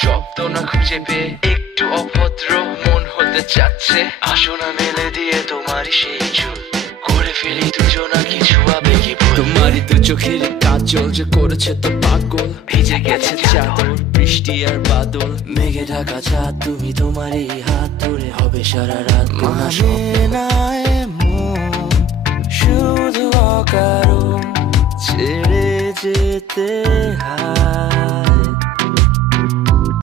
শব্দ না খুঁজে পেয়ে একটু অভদ্র মন হতে চাচ্ছে। আসো না মেলে দিয়ে তোমারই সেই চুল, করে ফেলি দুজনা কিছু আবেগী ভুল। তোমারই দু চোখের কাজল যে করেছে তো পাগল, ভিজে গেছে চাদর বৃষ্টি আর বাদল। মেঘে ঢাকা চাঁদ তুমি তোমারই হাত ধরে হবে সারা রাত। মানে না এমন শুধু অকারণ ছেড়ে যেতে হয়।